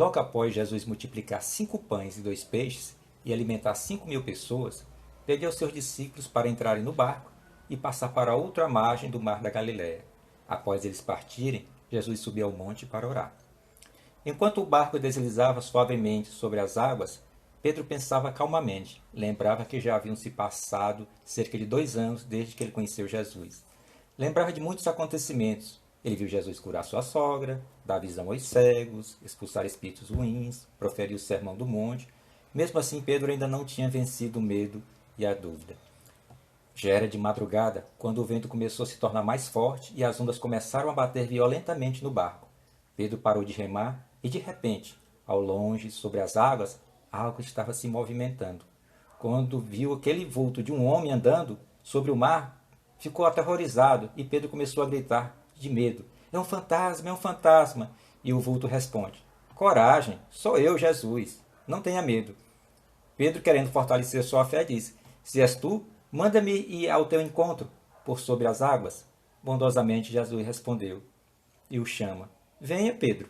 Logo após Jesus multiplicar 5 pães e 2 peixes e alimentar 5.000 pessoas, pediu aos seus discípulos para entrarem no barco e passar para a outra margem do mar da Galiléia. Após eles partirem, Jesus subiu ao monte para orar. Enquanto o barco deslizava suavemente sobre as águas, Pedro pensava calmamente. Lembrava que já haviam se passado cerca de 2 anos desde que ele conheceu Jesus. Lembrava de muitos acontecimentos. Ele viu Jesus curar sua sogra, dar visão aos cegos, expulsar espíritos ruins, proferir o sermão do monte. Mesmo assim, Pedro ainda não tinha vencido o medo e a dúvida. Já era de madrugada, quando o vento começou a se tornar mais forte e as ondas começaram a bater violentamente no barco. Pedro parou de remar e, de repente, ao longe, sobre as águas, algo estava se movimentando. Quando viu aquele vulto de um homem andando sobre o mar, ficou aterrorizado e Pedro começou a gritar de medo. É um fantasma, é um fantasma. E o vulto responde: coragem, sou eu, Jesus. Não tenha medo. Pedro, querendo fortalecer sua fé, disse: se és tu, manda-me ir ao teu encontro por sobre as águas. Bondosamente Jesus respondeu e o chama: venha, Pedro.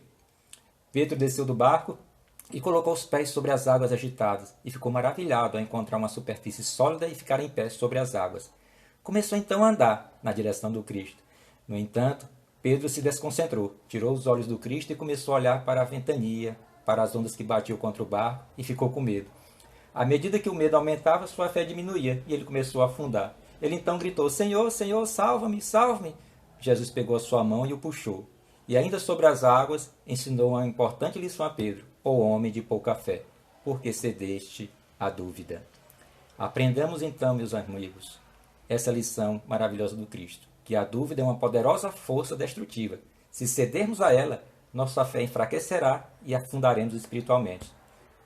Pedro desceu do barco e colocou os pés sobre as águas agitadas e ficou maravilhado ao encontrar uma superfície sólida e ficar em pé sobre as águas. Começou então a andar na direção do Cristo. No entanto, Pedro se desconcentrou, tirou os olhos do Cristo e começou a olhar para a ventania, para as ondas que batiam contra o barco e ficou com medo. À medida que o medo aumentava, sua fé diminuía e ele começou a afundar. Ele então gritou: Senhor, Senhor, salva-me, salva-me! Jesus pegou a sua mão e o puxou. E ainda sobre as águas, ensinou uma importante lição a Pedro: ó homem de pouca fé, porque cedeste à dúvida. Aprendamos então, meus amigos, essa lição maravilhosa do Cristo, que a dúvida é uma poderosa força destrutiva. Se cedermos a ela, nossa fé enfraquecerá e afundaremos espiritualmente.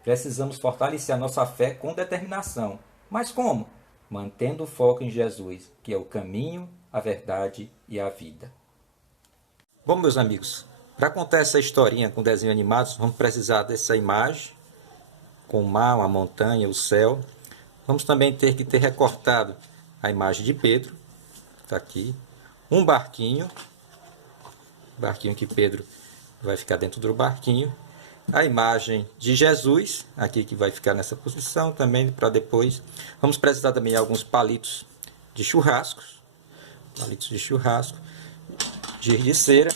Precisamos fortalecer a nossa fé com determinação. Mas como? Mantendo o foco em Jesus, que é o caminho, a verdade e a vida. Bom, meus amigos, para contar essa historinha com desenhos animados, vamos precisar dessa imagem, com o mar, uma montanha, o céu. Vamos também ter que ter recortado a imagem de Pedro, está aqui, um barquinho que Pedro vai ficar dentro do barquinho, a imagem de Jesus, aqui que vai ficar nessa posição também, para depois. Vamos precisar também de alguns palitos de churrasco, giz de cera,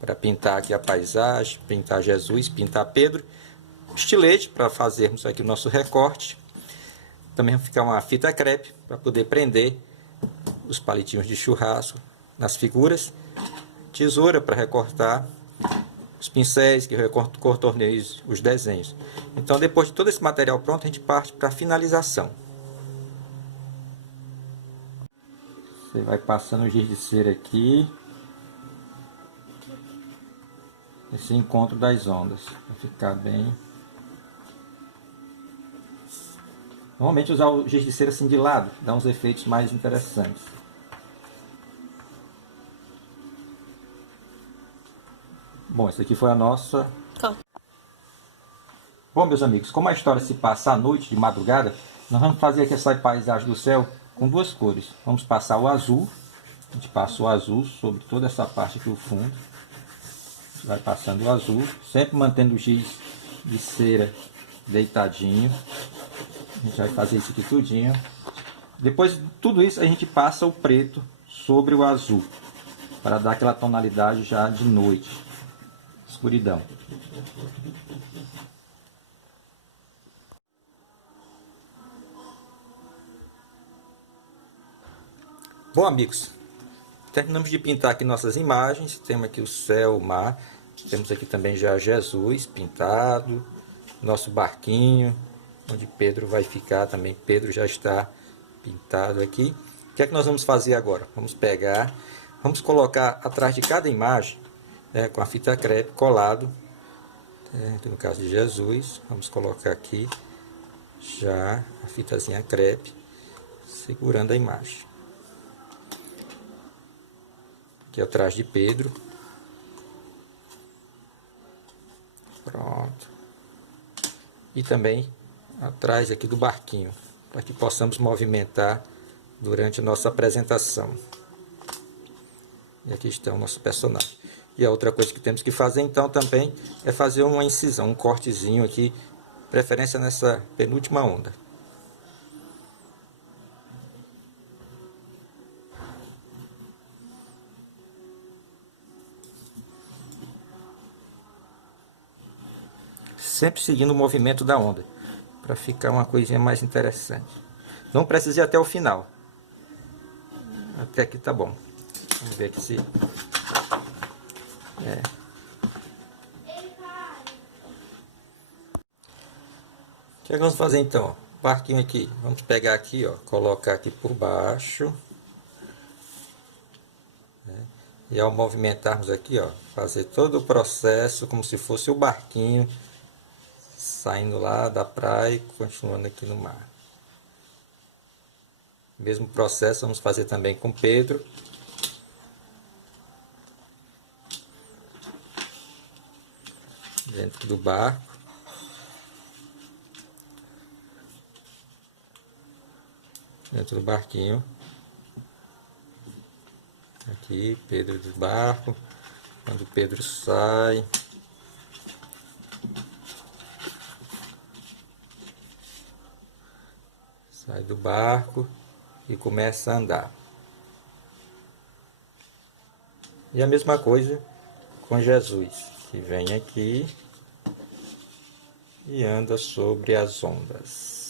para pintar aqui a paisagem, pintar Jesus, pintar Pedro, estilete para fazermos aqui o nosso recorte. Também vai ficar uma fita crepe para poder prender os palitinhos de churrasco nas figuras, tesoura para recortar, os pincéis que contorneiam os desenhos. Então, depois de todo esse material pronto, a gente parte para a finalização. Você vai passando o giz de cera aqui, esse encontro das ondas, para ficar bem. Normalmente usar o giz de cera assim de lado, dá uns efeitos mais interessantes. Bom, essa aqui foi a nossa... Bom, meus amigos, como a história se passa à noite, de madrugada, nós vamos fazer aqui essa paisagem do céu com duas cores. Vamos passar o azul, a gente passa o azul sobre toda essa parte aqui do fundo. Vai passando o azul, sempre mantendo o giz de cera deitadinho. A gente vai fazer isso aqui tudinho. Depois de tudo isso, a gente passa o preto sobre o azul, para dar aquela tonalidade já de noite, escuridão. Bom, amigos, terminamos de pintar aqui nossas imagens. Temos aqui o céu, o mar. Temos aqui também já Jesus pintado. Nosso barquinho, onde Pedro vai ficar também. Pedro já está pintado aqui. O que é que nós vamos fazer agora? Vamos pegar, vamos colocar atrás de cada imagem, com a fita crepe colado. No caso de Jesus, vamos colocar aqui já a fitazinha crepe segurando a imagem. Aqui atrás de Pedro. Pronto. E também atrás aqui do barquinho, para que possamos movimentar durante a nossa apresentação. E aqui está o nosso personagem. E a outra coisa que temos que fazer então também é fazer uma incisão, um cortezinho aqui, preferência nessa penúltima onda. Sempre seguindo o movimento da onda, para ficar uma coisinha mais interessante. Não precisa ir até o final. Até aqui tá bom. Vamos ver aqui se... O que vamos fazer então? O barquinho aqui, vamos pegar aqui, ó, colocar aqui por baixo. E ao movimentarmos aqui, ó, fazer todo o processo como se fosse o barquinho saindo lá da praia e continuando aqui no mar. Mesmo processo vamos fazer também com Pedro. Dentro do barco. Dentro do barquinho. Aqui, Pedro do barco. Quando Pedro sai. Sai do barco e começa a andar. E a mesma coisa com Jesus, que vem aqui e anda sobre as ondas.